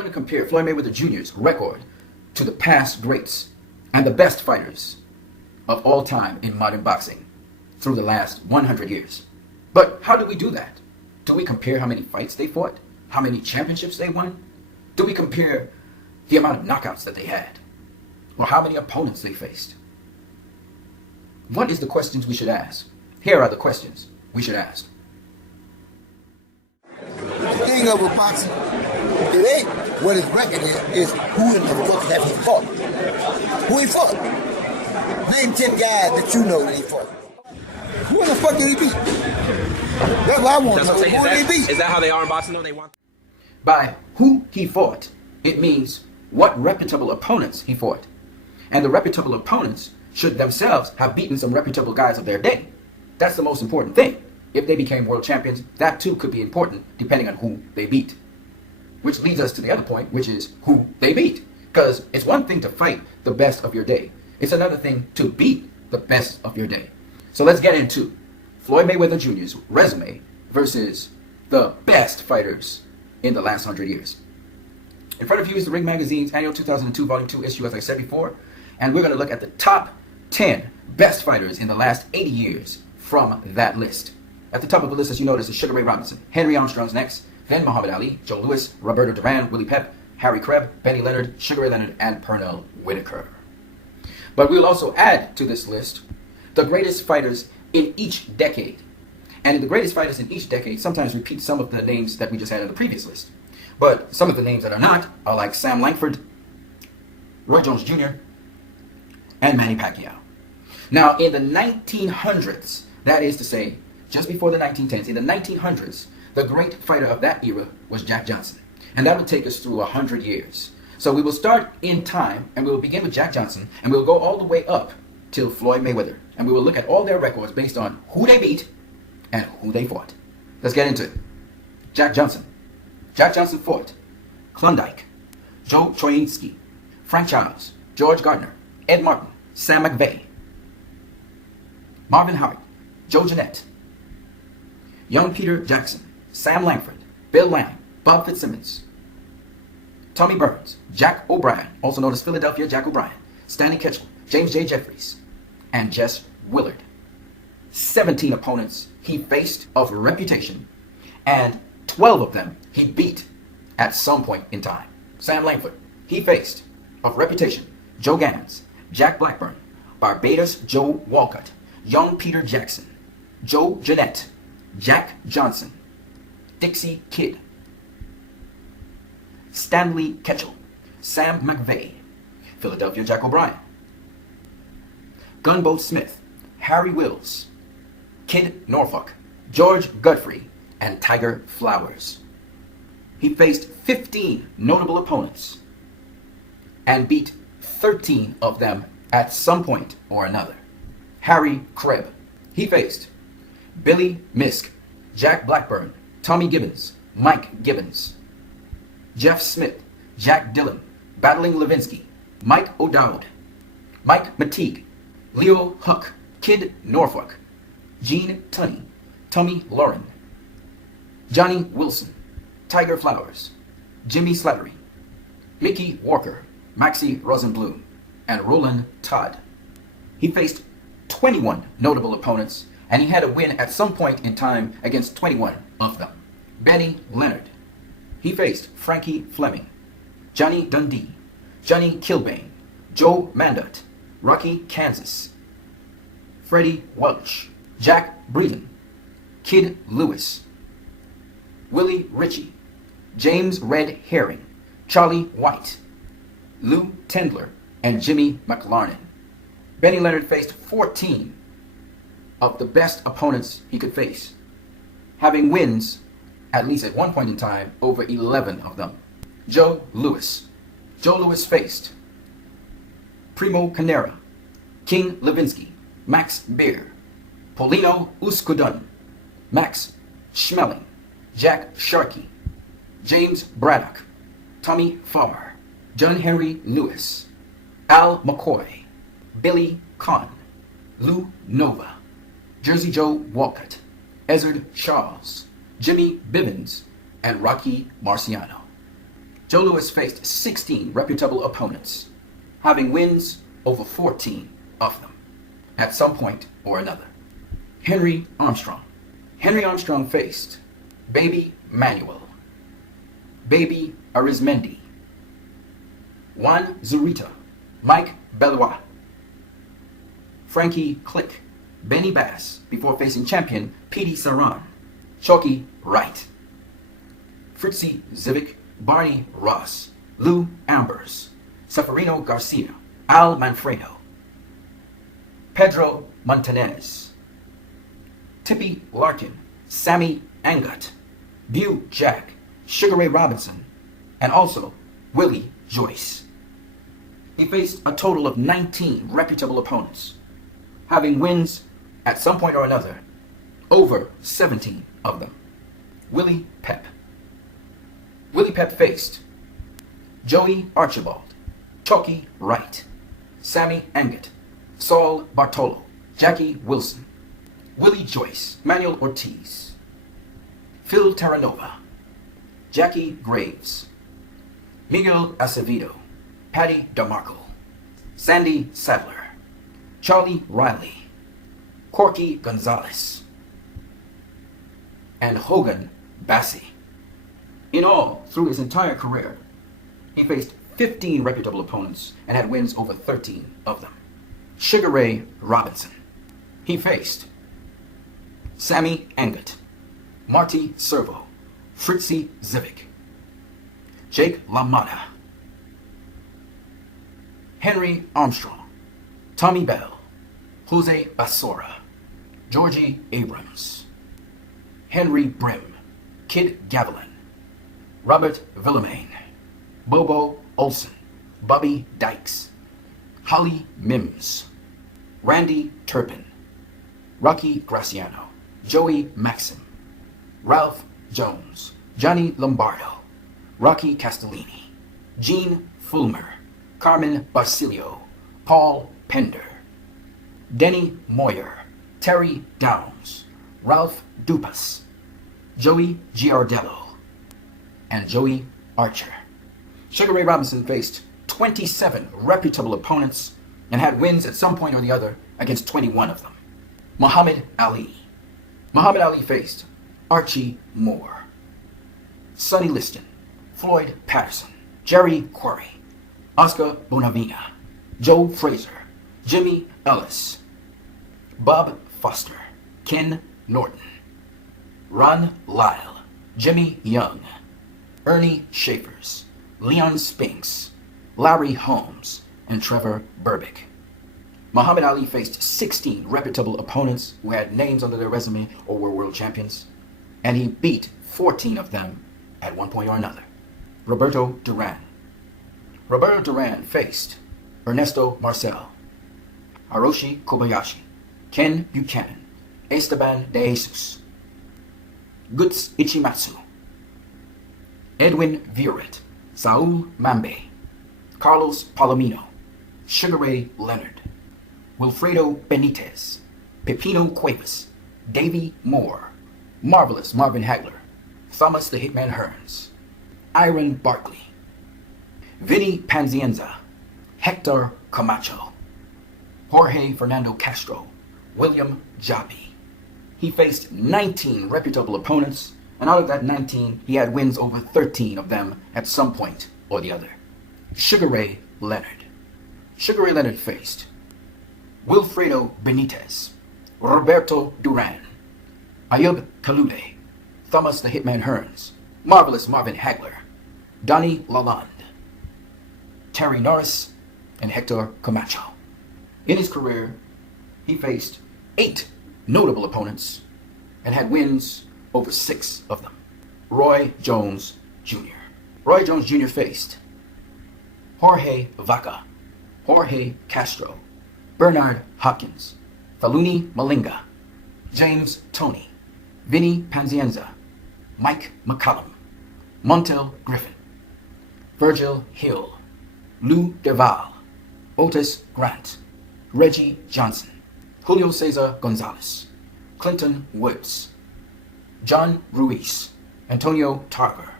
going to compare Floyd Mayweather Jr.'s record to the past greats and the best fighters of all time in modern boxing through the last 100 years. But how do we do that? Do we compare how many fights they fought? How many championships they won? Do we compare the amount of knockouts that they had? Or how many opponents they faced? What is the questions we should ask? Here are the questions we should ask. The thing of with boxing, it ain't what his record is who in the fuck have he fought. Who he fought. Name 10 guys that you know that he fought. Who in the fuck did he beat? That's what I want to know. Who did he beat? Is that how they are in boxing though? They want. By who he fought, it means what reputable opponents he fought. And the reputable opponents should themselves have beaten some reputable guys of their day. That's the most important thing. If they became world champions, that too could be important depending on who they beat. Which leads us to the other point, which is who they beat. Because it's one thing to fight the best of your day. It's another thing to beat the best of your day. So let's get into Floyd Mayweather Jr.'s resume versus the best fighters in the last 100 years. In front of you is the Ring Magazine's annual 2002 Volume 2 issue, as I said before. And we're going to look at the top 10 best fighters in the last 80 years from that list. At the top of the list, as you notice, is Sugar Ray Robinson. Henry Armstrong's next, then Muhammad Ali, Joe Louis, Roberto Duran, Willie Pep, Harry Craven, Benny Leonard, Sugar Ray Leonard, and Pernell Whitaker. But we'll also add to this list the greatest fighters in each decade. And in the greatest fighters in each decade, sometimes repeat some of the names that we just had on the previous list. But some of the names that are not are like Sam Langford, Roy Jones Jr., and Manny Pacquiao. Now, in the 1900s, that is to say, just before the 1910s, in the 1900s, the great fighter of that era was Jack Johnson. And that would take us through 100 years. So we will start in time, and we will begin with Jack Johnson, and we'll go all the way up till Floyd Mayweather. And we will look at all their records based on who they beat and who they fought. Let's get into it. Jack Johnson. Jack Johnson fought Klondike, Joe Troinski, Frank Childs, George Gardner, Ed Martin, Sam McVeigh, Marvin Howard, Joe Jeanette, Young Peter Jackson, Sam Langford, Bill Lang, Bob Fitzsimmons, Tommy Burns, Jack O'Brien, also known as Philadelphia Jack O'Brien, Stanley Ketchel, James J. Jeffries, and Jess Willard. 17 opponents he faced of reputation, and 12 of them he beat at some point in time. Sam Langford, he faced of reputation Joe Gannons, Jack Blackburn, Barbados Joe Walcott, Young Peter Jackson, Joe Jeanette, Jack Johnson, Dixie Kidd, Stanley Ketchel, Sam McVeigh, Philadelphia Jack O'Brien, Gunboat Smith, Harry Wills, Kid Norfolk, George Godfrey, and Tiger Flowers. He faced 15 notable opponents and beat 13 of them at some point or another. Harry Craven, he faced Billy Misk, Jack Blackburn, Tommy Gibbons, Mike Gibbons, Jeff Smith, Jack Dillon, Battling Levinsky, Mike O'Dowd, Mike Mateague, Leo Huck, Kid Norfolk, Gene Tunney, Tommy Lauren, Johnny Wilson, Tiger Flowers, Jimmy Slattery, Mickey Walker, Maxie Rosenblum, and Roland Todd. He faced 21 notable opponents, and he had a win at some point in time against 21 of them. Benny Leonard. He faced Frankie Fleming, Johnny Dundee, Johnny Kilbane, Joe Mandot, Rocky Kansas, Freddie Welch, Jack Breeden, Kid Lewis, Willie Ritchie, James Red Herring, Charlie White, Lou Tendler, and Jimmy McLarnin. Benny Leonard faced 14 of the best opponents he could face, having wins, at least at one point in time, over 11 of them. Joe Louis. Joe Louis faced Primo Canera, King Levinsky, Max Beer, Paulino Uskudun, Max Schmeling, Jack Sharkey, James Braddock, Tommy Farr, John Henry Lewis, Al McCoy, Billy Conn, Lou Nova, Jersey Joe Walcott, Ezzard Charles, Jimmy Bivens, and Rocky Marciano. Joe Louis faced 16 reputable opponents, having wins over 14 of them at some point or another. Henry Armstrong. Henry Armstrong faced Baby Manuel, Baby Arizmendi, Juan Zurita, Mike Bellois, Frankie Click, Benny Bass, before facing champion Petey Saran, Chalky Wright, Fritzy Zivic, Barney Ross, Lou Ambers, Seferino Garcia, Al Manfredo, Pedro Montanez, Tippy Larkin, Sammy Angut, Bew Jack, Sugar Ray Robinson, and also Willie Joyce. He faced a total of 19 reputable opponents, having wins at some point or another, over 17 of them. Willie Pep. Willie Pep faced Joey Archibald, Chalky Wright, Sammy Angut, Saul Bartolo, Jackie Wilson, Willie Joyce, Manuel Ortiz, Phil Terranova, Jackie Graves, Miguel Acevedo, Patty DeMarco, Sandy Sadler, Charlie Riley, Corky Gonzalez, and Hogan Bassi. In all, through his entire career, he faced 15 reputable opponents and had wins over 13 of them. Sugar Ray Robinson. He faced Sammy Angut, Marty Servo, Fritzy Zivic, Jake LaMotta, Henry Armstrong, Tommy Bell, Jose Basora, Georgie Abrams, Henry Brim, Kid Gavilan, Robert Villamain, Bobo Olson, Bobby Dykes, Holly Mims, Randy Turpin, Rocky Graciano, Joey Maxim, Ralph Jones, Johnny Lombardo, Rocky Castellini, Gene Fulmer, Carmen Basilio, Paul Pender, Denny Moyer, Terry Downs, Ralph Dupas, Joey Giardello, and Joey Archer. Sugar Ray Robinson faced 27 reputable opponents and had wins at some point or the other against 21 of them. Muhammad Ali. Muhammad Ali faced Archie Moore, Sonny Liston, Floyd Patterson, Jerry Quarry, Oscar Bonavina, Joe Frazier, Jimmy Ellis, Bob Foster, Ken Norton, Ron Lyle, Jimmy Young, Ernie Schaefers, Leon Spinks, Larry Holmes, and Trevor Berbick. Muhammad Ali faced 16 reputable opponents who had names under their resume or were world champions, and he beat 14 of them at one point or another. Roberto Duran. Roberto Duran faced Ernesto Marcel, Hiroshi Kobayashi, Ken Buchanan, Esteban de Jesus, Guts Ichimatsu, Edwin Viret, Saul Mambe, Carlos Palomino, Sugar Ray Leonard, Wilfredo Benitez, Pepino Cuevas, Davey Moore, Marvelous Marvin Hagler, Thomas the Hitman Hearns, Iron Barkley, Vinny Panzienza, Hector Camacho, Jorge Fernando Castro, William Joppi. He faced 19 reputable opponents, and out of that 19, he had wins over 13 of them at some point or the other. Sugar Ray Leonard. Sugar Ray Leonard faced Wilfredo Benitez, Roberto Duran, Ayub Kalule, Thomas the Hitman Hearns, Marvelous Marvin Hagler, Donnie Lalonde, Terry Norris, and Hector Camacho. In his career, he faced 8 notable opponents and had wins over 6 of them. Roy Jones Jr. Roy Jones Jr. faced Jorge Vaca, Jorge Castro, Bernard Hopkins, Faluni Malinga, James Toney, Vinny Panzienza, Mike McCallum, Montel Griffin, Virgil Hill, Lou Deval, Otis Grant, Reggie Johnson, Julio Cesar Gonzalez, Clinton Woods, John Ruiz, Antonio Tarver,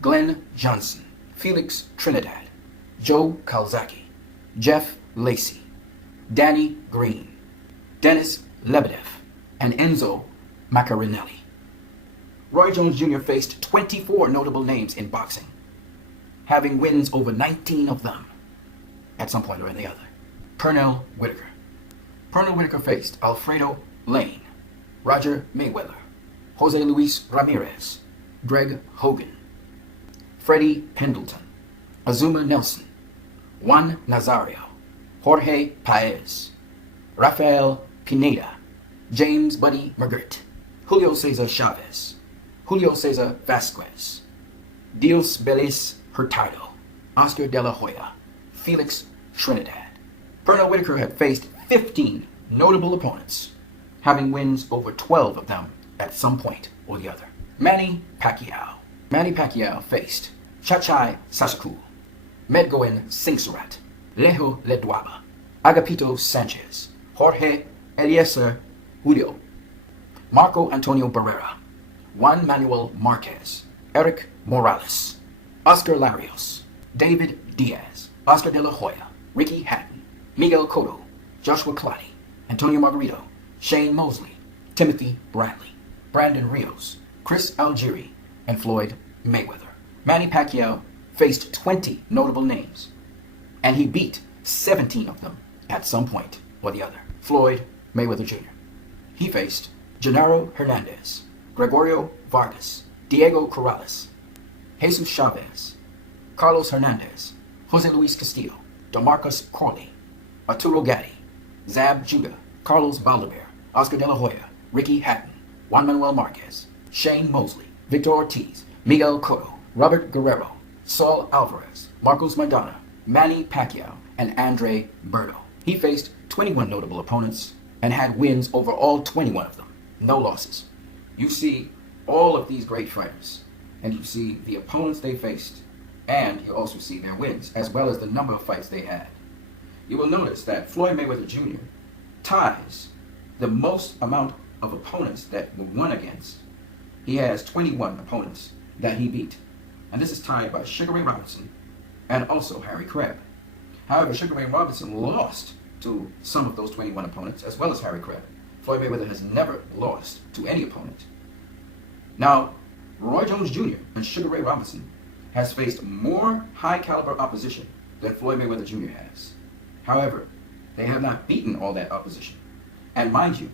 Glenn Johnson, Felix Trinidad, Joe Calzaghe, Jeff Lacey, Danny Green, Dennis Lebedev, and Enzo Maccarinelli. Roy Jones Jr. faced 24 notable names in boxing, having wins over 19 of them at some point or the other. Pernell Whitaker. Pernell Whitaker faced Alfredo Lane, Roger Mayweather, Jose Luis Ramirez, Greg Hogan, Freddie Pendleton, Azuma Nelson, Juan Nazario, Jorge Paez, Rafael Pineda, James Buddy McGirt, Julio Cesar Chavez, Julio Cesar Vasquez, Dios Belis Hurtado, Oscar De La Hoya, Felix Trinidad. Pernell Whitaker had faced 15 notable opponents, having wins over 12 of them at some point or the other. Manny Pacquiao. Manny Pacquiao faced Chachai Sashku, Medgoen Singsurat, Lejo Ledwaba, Agapito Sanchez, Jorge Eliezer Julio, Marco Antonio Barrera, Juan Manuel Marquez, Eric Morales, Oscar Larios, David Diaz, Oscar De La Hoya, Ricky Hatton, Miguel Cotto, Joshua Clottey, Antonio Margarito, Shane Mosley, Timothy Bradley, Brandon Rios, Chris Algieri, and Floyd Mayweather. Manny Pacquiao faced 20 notable names, and he beat 17 of them at some point or the other. Floyd Mayweather Jr. He faced Genaro Hernandez, Gregorio Vargas, Diego Corrales, Jesus Chavez, Carlos Hernandez, Jose Luis Castillo, DeMarcus Corley, Arturo Gatti, Zab Judah, Carlos Baldomir, Oscar De La Hoya, Ricky Hatton, Juan Manuel Marquez, Shane Mosley, Victor Ortiz, Miguel Cotto, Robert Guerrero, Saul Alvarez, Marcos Maidana, Manny Pacquiao, and Andre Berto. He faced 21 notable opponents and had wins over all 21 of them. No losses. You see all of these great fighters, and you see the opponents they faced, and you also see their wins, as well as the number of fights they had. You will notice that Floyd Mayweather Jr. ties the most amount of opponents that were won against. He has 21 opponents that he beat. And this is tied by Sugar Ray Robinson and also Harry Crabb. However, Sugar Ray Robinson lost to some of those 21 opponents, as well as Harry Crabb. Floyd Mayweather has never lost to any opponent. Now, Roy Jones Jr. and Sugar Ray Robinson has faced more high-caliber opposition than Floyd Mayweather Jr. has. However, they have not beaten all that opposition. And mind you,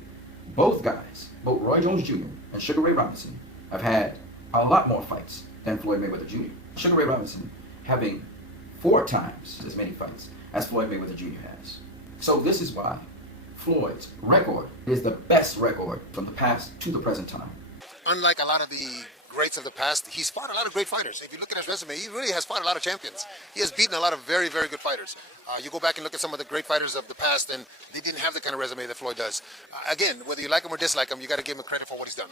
both guys, both Roy Jones Jr. and Sugar Ray Robinson, have had a lot more fights than Floyd Mayweather Jr. Sugar Ray Robinson having 4 times as many fights as Floyd Mayweather Jr. has. So this is why Floyd's record is the best record from the past to the present time. Unlike a lot of the greats of the past, he's fought a lot of great fighters. If you look at his resume, he really has fought a lot of champions. He has beaten a lot of very, very good fighters. You go back and look at some of the great fighters of the past, and they didn't have the kind of resume that Floyd does. Again, whether you like him or dislike him, you got to give him credit for what he's done.